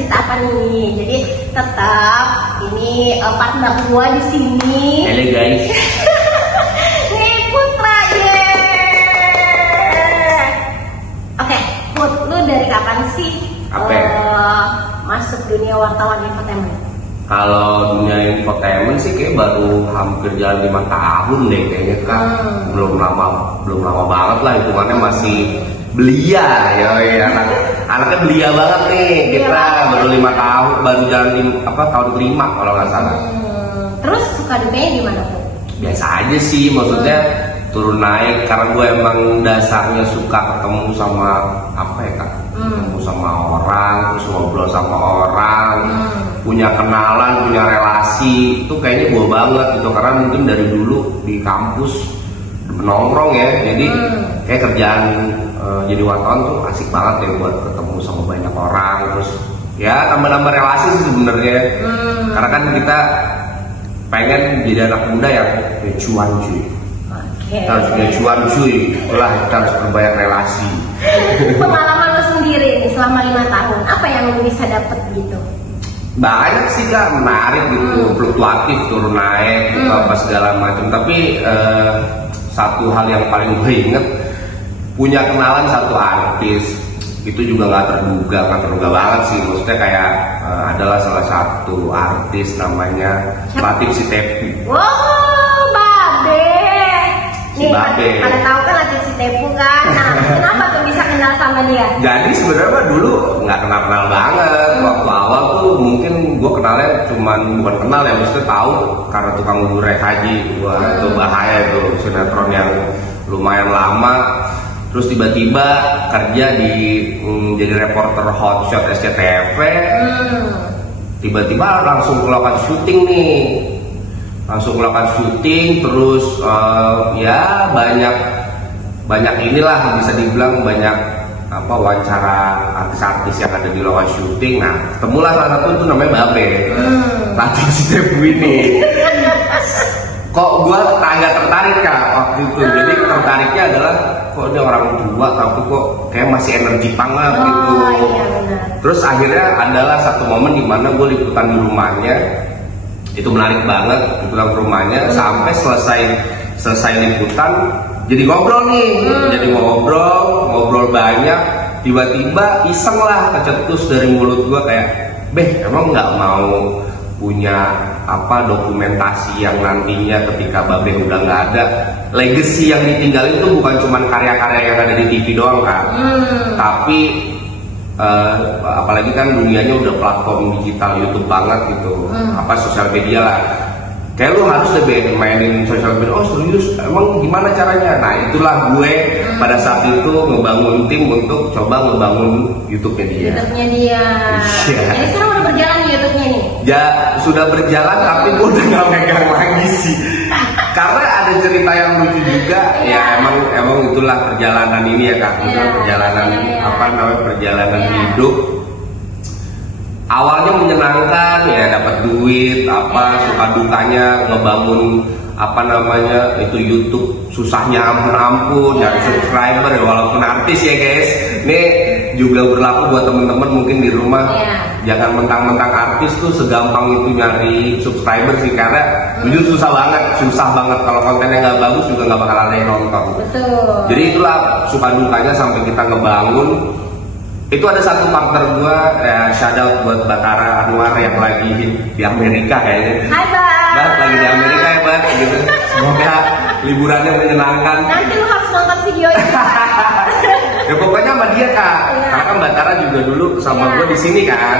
cerita apa nih? Jadi tetap ini partner gua di sini. Halo guys. Nih Putra ye. Oke, Put, lu dari kapan sih masuk dunia wartawan infotainment? Kalau dunia infotainment sih kayak baru hampir jalan 5 tahun deh kayaknya kan. Belum lama banget lah, hitungannya masih belia ya, anaknya belia banget nih kita. Baru 5 tahun, baru jalan tahun kelima kalau nggak salah. Terus suka dukanya gimana tuh? Biasa aja sih, maksudnya turun naik karena gue emang dasarnya suka ketemu sama ketemu sama orang, terus ngobrol sama orang, punya kenalan, punya relasi, itu kayaknya gue banget gitu. Karena mungkin dari dulu di kampus nongkrong ya, jadi kayak kerjaan jadi wartawan tuh asik banget ya buat ketemu sama banyak orang, terus ya tambah-tambah relasi sih sebenarnya. Karena kan kita pengen jadi anak muda yang cuan cuy. Kita harus punya cuan cuy, itulah kita harus berbanyak relasi. Pengalaman lo sendiri nih selama 5 tahun, apa yang lo bisa dapet gitu? Banyak sih Kak, menarik gitu, fluktuatif, turun naik gitu, apa segala macam. Tapi satu hal yang paling gue inget, punya kenalan satu artis, itu juga nggak terduga banget sih. Maksudnya kayak adalah salah satu artis namanya Latief Sitepu. Wow, Babe. Si Nih, Babe. pada tahu kan Latief Sitepu kan? Nah, kenapa tuh bisa kenal sama dia? Jadi sebenarnya dulu nggak kenal banget. Waktu awal tuh mungkin gue kenalnya bukan kenal ya, maksudnya tahu karena tukang bubur haji. Wah itu bahaya tuh, sinetron yang lumayan lama. Terus tiba-tiba kerja jadi reporter hotshot SCTV. Tiba-tiba langsung melakukan syuting nih. Terus ya banyak inilah bisa dibilang banyak wawancara artis-artis yang ada di lokasi syuting. Nah, ketemulah salah satu itu namanya Babe. Latief Sitepu ini. Kok gue agak tertarik Kak waktu itu. Jadi tertariknya adalah kok dia orang tua tapi kok kayak masih energi banget gitu. Iya, benar. Terus akhirnya adalah satu momen di mana gue liputan di rumahnya. Itu menarik banget, liputan ke rumahnya sampai selesai liputan jadi ngobrol nih. Jadi ngobrol banyak. Tiba-tiba iseng lah kecetus dari mulut gue kayak, "Beh, emang nggak mau punya dokumentasi yang nantinya ketika Babe udah nggak ada, legacy yang ditinggalin itu bukan cuma karya-karya yang ada di TV doang kan, tapi apalagi kan dunianya udah platform digital YouTube banget gitu, sosial media lah. Kayak lu harus lebih mainin sosial media." Oh serius? Emang gimana caranya? Nah itulah gue pada saat itu ngebangun tim untuk coba ngebangun YouTube-nya dia. Iya. Jadi sekarang udah berjalan nih YouTube-nya nih? Ya sudah berjalan tapi gue udah gak megang lagi sih. Karena ada cerita yang lucu juga. Ya emang itulah perjalanan ini ya Kak. Perjalanan hidup. Awalnya menyenangkan ya, dapat duit suka dukanya ngebangun itu YouTube susahnya ampun nyari subscriber ya, walaupun artis ya guys. Ini juga berlaku buat temen-temen mungkin di rumah. Jangan mentang-mentang artis tuh segampang itu nyari subscriber sih, karena jujur susah banget. Kalau kontennya nggak bagus juga nggak bakal ada yang nonton. Betul. Jadi itulah suka dukanya sampai kita ngebangun. Itu ada satu partner gua, shout out buat Batara Anwar yang lagi di Amerika kayaknya. Hai Bat. Lagi di Amerika ya Bat, gitu. Semoga liburannya menyenangkan. Nanti lu harus nonton videonya. Ya pokoknya sama dia Kak. Karena kan Batara juga dulu sama gue di sini kan.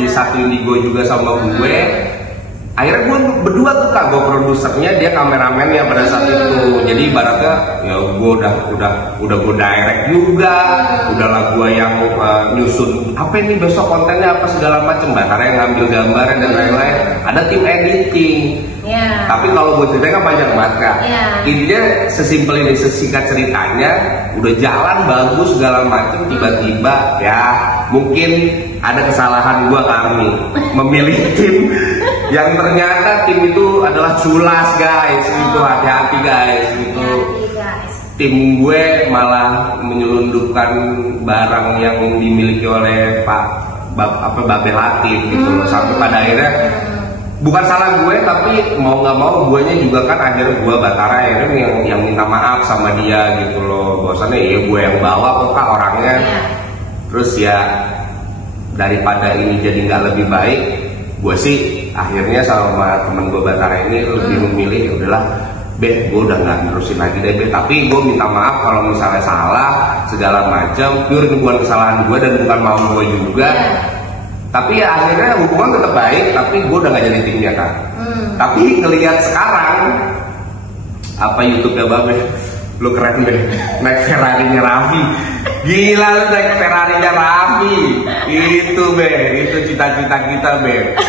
Di satu Indigo juga sama gue. Akhirnya gue berdua tuh Kak, gue produsernya, dia kameramennya pada saat itu. Jadi ibaratnya ya gue udah gue direct juga, udahlah gue yang nyusun apa ini besok kontennya apa segala macam, Batara yang ngambil gambarnya dan lain-lain. Ada tim editing. Tapi kalau gue ceritain kan panjang banget Kak. Intinya sesimpel ini, sesingkat ceritanya udah jalan bagus segala macam, tiba-tiba ya mungkin ada kesalahan gue kami memilih tim yang ternyata tim itu adalah culas guys. Itu hati-hati guys. Itu tim gue malah menyelundupkan barang yang dimiliki oleh Pak babelatin gitu loh, sampai pada akhirnya bukan salah gue, tapi mau nggak mau guanya juga kan akhirnya gue Batara akhirnya yang minta maaf sama dia gitu loh, bahwasannya ya gue yang bawa kok kak orangnya. Terus ya daripada ini jadi nggak lebih baik, gue sih akhirnya sama temen gue Batara ini lebih memilih ya udahlah Be, gue udah nggak nerusin lagi deh Be, tapi gue minta maaf kalau misalnya salah segala macam, pure ini bukan kesalahan gue dan bukan mau gue juga. Tapi ya akhirnya hubungan tetap baik, tapi gue udah gak jadi timnya kan. Tapi ngelihat sekarang apa YouTube-nya Babe, lu keren deh, naik Ferrari-nya Raffi. Gila lu naik Ferrari-nya Raffi. Itu Be, itu cita-cita kita Be.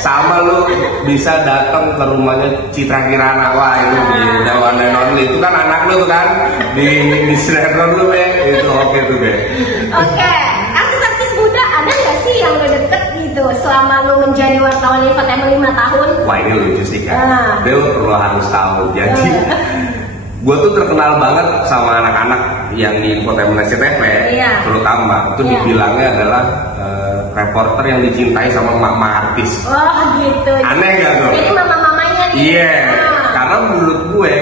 Sama lu bisa datang ke rumahnya Citra Kirana, wah itu udah one and only. Itu kan anak lu tuh kan di sinetron lu Be, itu oke tuh Be. Oke. Ada nggak sih yang udah deket gitu selama lu menjadi wartawan infotainment 5 tahun? Wah ini lucu sih kan, dia perlu harus tahu. Jadi gue tuh terkenal banget sama anak-anak yang di infotainment SCTV, terutama itu dibilangnya adalah reporter yang dicintai sama emak-emak artis. Oh gitu. Aneh gak tuh? Jadi mama-mamanya nih. Iya. Karena menurut gue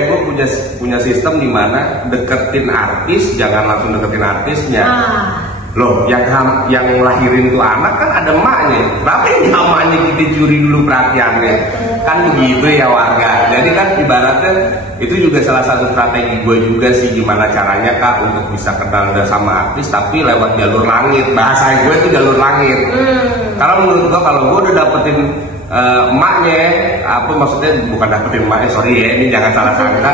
punya sistem dimana deketin artis jangan langsung deketin artisnya. Loh, yang lahirin tuh anak kan ada emaknya. Tapi namanya kita curi dulu perhatiannya. Kan begitu ya warga. Jadi kan ibaratnya itu juga salah satu strategi gue juga sih, gimana caranya kak untuk bisa kenal sama artis tapi lewat jalur langit. Bahasa gue itu jalur langit. Karena menurut gue kalau gue udah dapetin emaknya, apa maksudnya bukan dapetin emaknya, sorry ya, ini jangan salah sangka.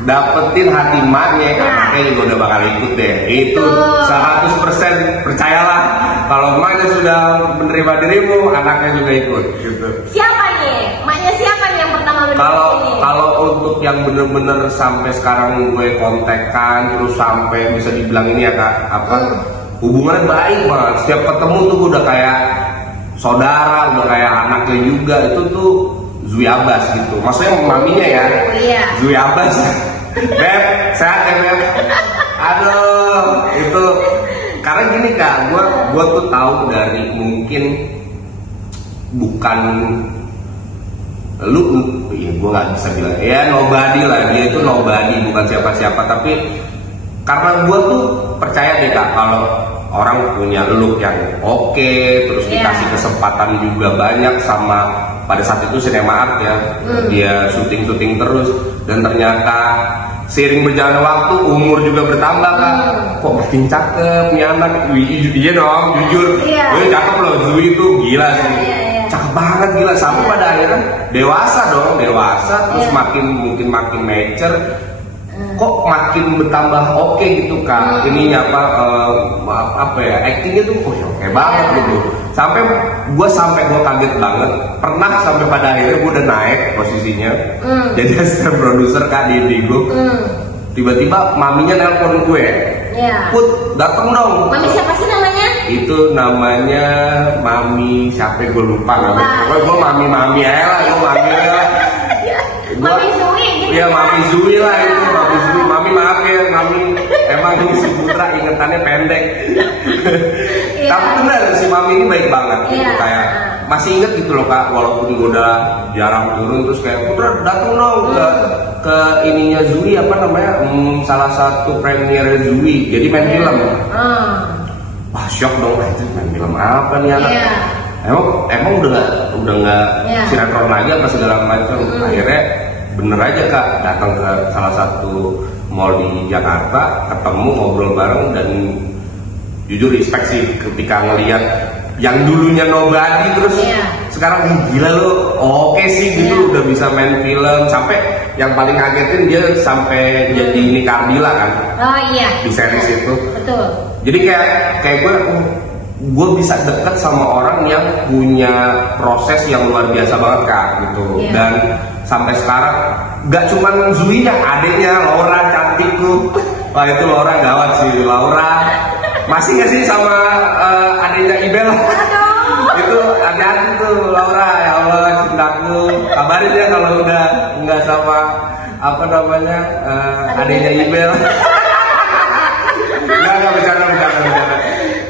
Dapetin hati emaknya, anaknya juga udah bakal ikut deh. Itu 100% percayalah. Kalau emaknya sudah menerima dirimu, anaknya juga ikut. Gitu. Siapa nih? Emaknya siapa nih yang pertama lu Kalau untuk yang bener-bener sampai sekarang gue kontekan, terus sampai bisa dibilang ini ya kak, hubungannya baik banget. Setiap ketemu tuh udah kayak saudara, udah kayak anaknya juga. Itu tuh Zui Abbas gitu, maksudnya maminya ya. Zui Abbas. Beb, sehat ya Beb? Aduh, itu karena gini kak, gue tuh tahu dari mungkin bukan lu, ya gue nggak bisa bilang, ya nobody lah, dia itu nobody, bukan siapa-siapa, tapi karena gue tuh percaya deh kak kalau orang punya look yang oke, terus dikasih kesempatan juga banyak sama pada saat itu Cinema Art ya, dia syuting terus dan ternyata seiring berjalannya waktu umur juga bertambah kan, kok makin cakep nih anak, iya dong jujur, cakep loh Zui itu gila sih, cakep banget gila sampai pada akhirnya dewasa terus makin mature. Kok makin bertambah oke gitu kak, ininya apa ya, actingnya tuh oke banget gitu. Sampai gue kaget banget, pernah sampai pada akhirnya gue udah naik posisinya, jadi asisten produser kak di Indigo. Tiba-tiba maminya nelpon gue, Put dateng dong. Mami siapa sih namanya? Itu namanya Mami siapa gue lupa namanya. Gue mami aja lah, Mami Zui gitu. Iya Mami Zui lah itu, Mami Zui. Mami maaf ya, Mami emang ini si Putra ingetannya pendek. Tapi benar si Mami ini baik banget gitu, kayak masih inget gitu loh kak, walaupun gue udah jarang turun, terus kayak Putra datang dong ke ininya Zui, apa namanya, salah satu premiere Zui, jadi main film. Wah shock dong, itu main film apa nih anak? Emang udah nggak sinetron lagi apa segala macam. Akhirnya bener aja kak, datang ke salah satu mall di Jakarta, ketemu ngobrol bareng, dan jujur respect sih ketika ngelihat yang dulunya nobody terus sekarang gila lo oke sih gitu, udah bisa main film, sampai yang paling ngagetin dia sampai jadi ini Kardila kan. Di series itu. Betul. Jadi kayak gue bisa deket sama orang yang punya proses yang luar biasa banget kak gitu. Dan sampai sekarang gak cuman Zui ya, adiknya Laura cantik tuh. Wah itu Laura gawat sih. Laura masih gak sih sama adiknya Ibel? Itu adik tuh Laura, ya Allah cintaku. Kabarin ya kalau udah nggak sama apa namanya adiknya Ibel. Nggak bercanda.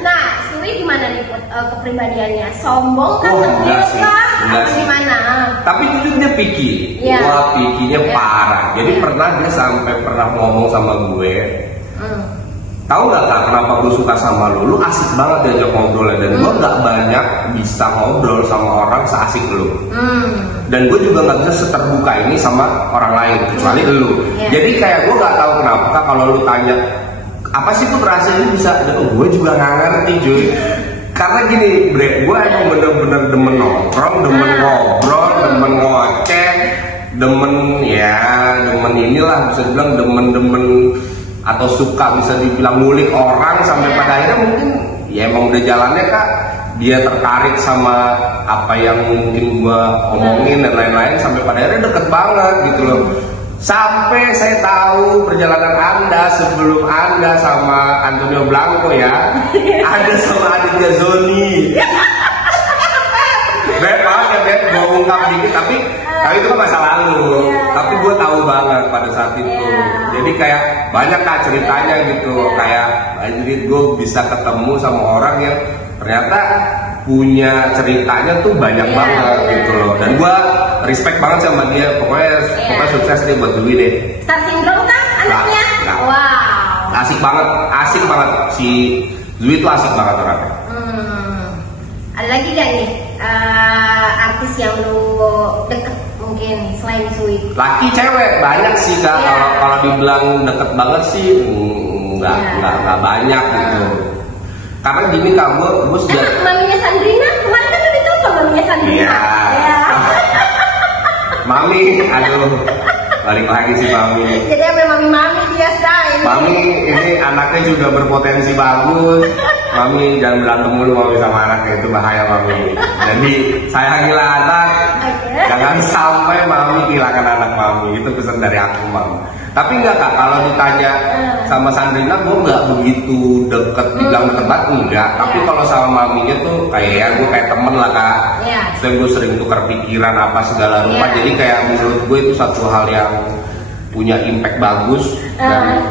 Nah, Suri gimana kepribadiannya? Sombong kan? Enggak sih, enggak sih. Gimana? Tapi jujur dia picky. Wah, pikinya parah. Jadi pernah dia sampai ngomong sama gue. Tahu nggak Kak, kenapa gue suka sama lu? Lu asik banget diajak ngobrol dan gue nggak banyak bisa ngobrol sama orang seasik lu. Dan gue juga nggak bisa seterbuka ini sama orang lain kecuali lu. Jadi kayak gue nggak tahu kenapa Kak, kalau lu tanya apa sih tuh rasanya bisa, gue juga nggak ngerti cuy. Karena gini, bre, gue emang bener-bener demen nongkrong, demen ngobrol, demen ngoceh, demen inilah bisa dibilang demen atau suka bisa dibilang ngulik orang sampai pada akhirnya mungkin ya emang udah jalannya Kak, dia tertarik sama apa yang mungkin gue omongin dan lain-lain sampai pada akhirnya deket banget gitu loh. Sampai saya tahu perjalanan Anda sebelum Anda sama Antonio Blanco ya, ada sama Aditya Zoni. Beb, maaf ya Beb, gue ungkap dikit tapi itu kan masa lalu. Tapi gue tahu banget pada saat itu. Jadi kayak banyak Kak ceritanya gitu. Kayak jadi gue bisa ketemu sama orang yang ternyata punya ceritanya tuh banyak banget gitu loh. Dan gue respect banget sama dia. Pokoknya sukses deh buat Dwi deh. Star Syndrome kan anaknya? Wow. Asik banget. Si Dwi tuh asik banget orangnya. Ada lagi gak nih artis yang lu deket mungkin selain Dwi? Laki cewek banyak sih Kak. Kalau dibilang deket banget sih nggak banyak gitu. Karena gini Kak, gue sudah maminya Sandrina kemarin kan udah ditelepon maminya Sandrina. Mami, aduh, balik lagi sih Mami. Jadi apa mami dia ini. Mami ini anaknya juga berpotensi bagus. Mami jangan berantem mulu Mami sama anaknya, itu bahaya Mami. Jadi sayangilah anak, jangan sampai Mami kehilangan anak Mami. Itu pesan dari aku Mami. Tapi enggak Kak, kalau ditanya sama Sandrina gue nggak begitu deket, dibilang deket banget enggak. Tapi kalau sama maminya tuh kayak gue kayak temen lah Kak. Gue sering tukar pikiran apa segala rupa. Jadi kayak menurut gue itu satu hal yang punya impact bagus dan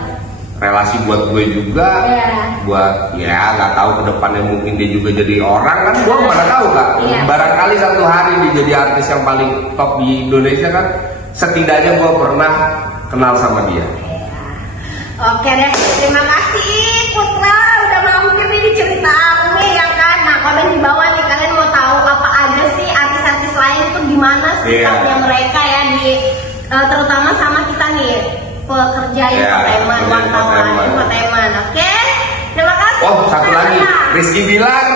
relasi buat gue juga. Buat nggak tahu ke depannya mungkin dia juga jadi orang kan gue mana tahu Kak. Barangkali satu hari dia jadi artis yang paling top di Indonesia kan. Setidaknya gue pernah kenal sama dia. Oke deh, terima kasih Putra udah mampir nih di cerita Army ya kan. Nah, komen di bawah nih kalian mau tahu apa aja sih artis-artis lain tuh gimana sikapnya mereka ya di terutama sama kita nih pekerja infotainment, wartawan infotainment. Oke, terima kasih. Oh, satu lagi, Rizky bilang,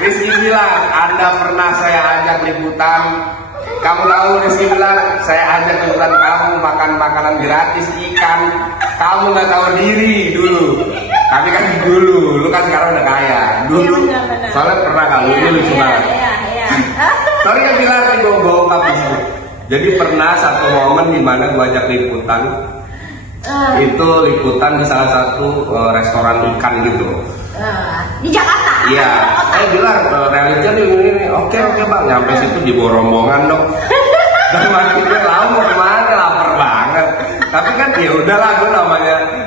Rizky bilang, Anda pernah saya ajak liputan. Kamu tahu Rizky bilang, saya ajak liputan kamu makan makanan gratis ikan. Kamu nggak tahu diri dulu. Tapi kan dulu, lu kan sekarang udah kaya. Dulu, soalnya pernah kamu ini lucu banget. Sorry kan bilang gue bongkar di sini. Jadi pernah satu momen di mana gue ajak liputan. Itu liputan di salah satu restoran ikan gitu. Di Jakarta? Iya, saya bilang religion ini, oke Bang, nyampe situ di rombongan dong. Dan maksudnya mau kemana, lapar banget. Tapi kan ya udahlah, gue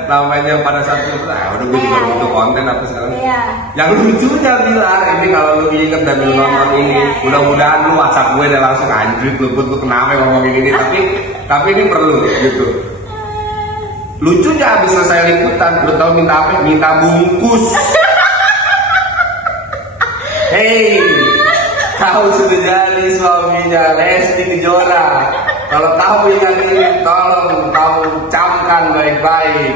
namanya pada saat itu, udah gue juga butuh konten apa segala. Yang lucunya bilang, ini kalau lu inget dan lu nonton ini, mudah-mudahan lu WhatsApp gue dan langsung anjir, lu kenapa ngomongin ini, tapi ini perlu gitu. Lucunya habis selesai liputan, lu tau minta apa? Minta bungkus. Hei, kau sudah jadi suaminya Lesti Kejora. Kalau kamu ingat ini, tolong kamu camkan baik-baik.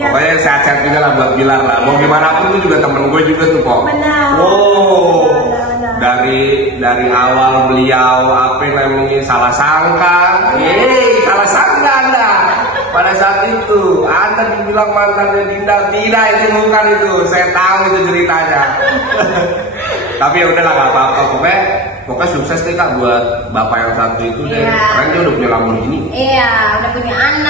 Pokoknya sehat-sehat juga lah buat Bilar lah. Mau gimana pun itu juga temen gue juga tuh kok. Wow, dari awal beliau apa namanya salah sangka, salah sangka Anda. Pada saat itu Anda dibilang mantannya Dinda, tidak itu bukan itu, saya tahu itu ceritanya. Tapi ya udahlah nggak apa-apa, pokoknya sukses deh Kak buat bapak yang satu itu deh. Karena dia udah punya Lamborghini. Iya, udah punya anak.